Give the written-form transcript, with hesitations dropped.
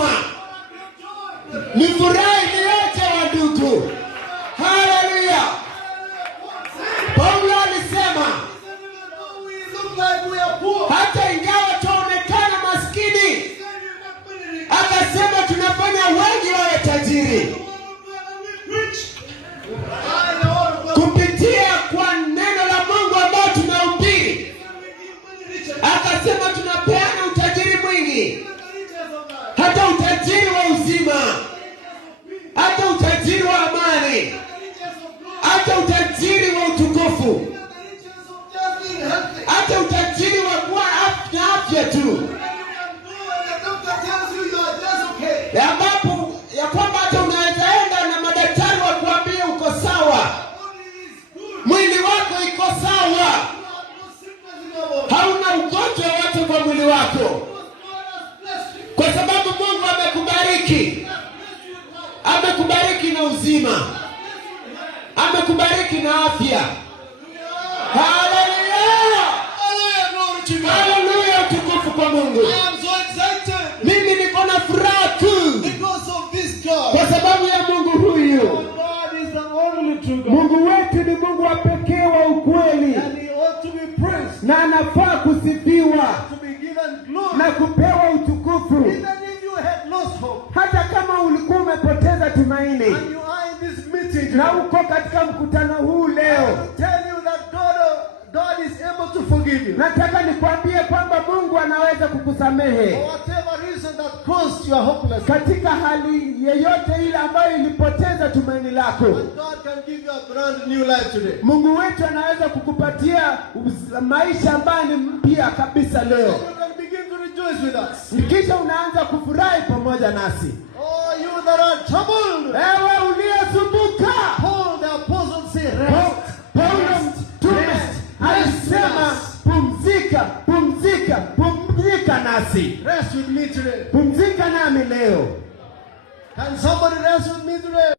nyuma. Ni furaha iliyoje wa ndugu. Haleluya. Paulo alisema hata ingawa tuonekana maskini, akasema tunafanya wengi wawe tajiri kupitia kwa neno la Mungu ambao tunahubiri. Akasema tunapeana utajiri mwingi, hata utajiri wa uzima, hata utajiri wa amani, hata utajiri wa utukufu, hata utajiri wa kuwa afya tu, ambapo ya kwamba hata unaweza enda na madaktari wa kuambia uko sawa, mwili wako iko sawa, hauna ugonjwa wote kwa mwili wako, kwa sababu Mungu amekubariki. Amekubariki na uzima, amekubariki na afya. Haleluya, haleluya, tukufu kwa Mungu. Mimi niko na furaha tu kwa sababu ya Mungu huyu. Mungu wetu ni Mungu wa pekee wa ukweli, na anafaa kusifiwa na kupewa utukufu. Hata kama ulikuwa umepoteza tumaini na uko katika mkutano huu leo, God is able to forgive you. Nataka nikwambie kwamba Mungu anaweza kukusamehe. Whatever reason that caused you are hopeless. Katika hali yeyote ile ambayo ilipoteza tumaini lako. And God can give you a brand new life today. Mungu wetu anaweza kukupatia maisha ambayo ni mpya kabisa leo. You can begin to rejoice with us. Kisha unaanza kufurahi pamoja nasi. Oh, you that are troubled. Ewe uliyesumbuka. Paul the apostle said, rest. Paulo mtume alisema pumzika, pumzika, pumzika nasi. Rest with me today. Pumzika nami leo. Can somebody rest with me today?